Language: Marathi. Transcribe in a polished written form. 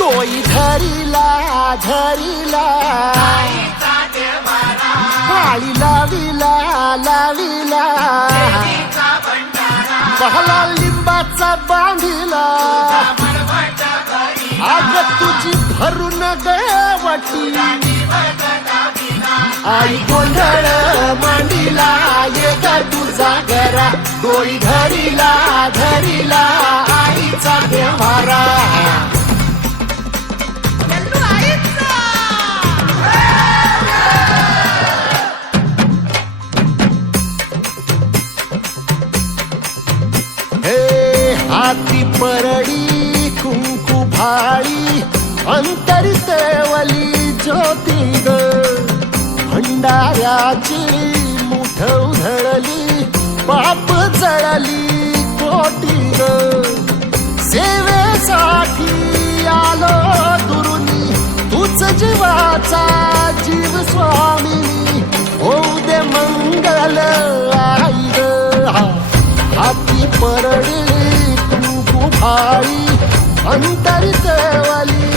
तोई धरिला धरिला माळी लाविला लाविला पहला लिंबाचा बांधिला आग तुझी भरून गवटी आई गोंधळ मांडिला ये ग तुझा घरा डोळी धरिला धरिला आईचा देवारा हाती परडी कुंकू भाळी अंतरी तेवली ज्योती ग भंडाऱ्याची मुठ उधळली पाप जळली कोटी ग सेवेसाठी आलो दुरुनी तूच जीवाचा जीव स्वामिनी होऊ दे मंगल आई ग हाती परडी कुंकू भाळी अंतरी तेवली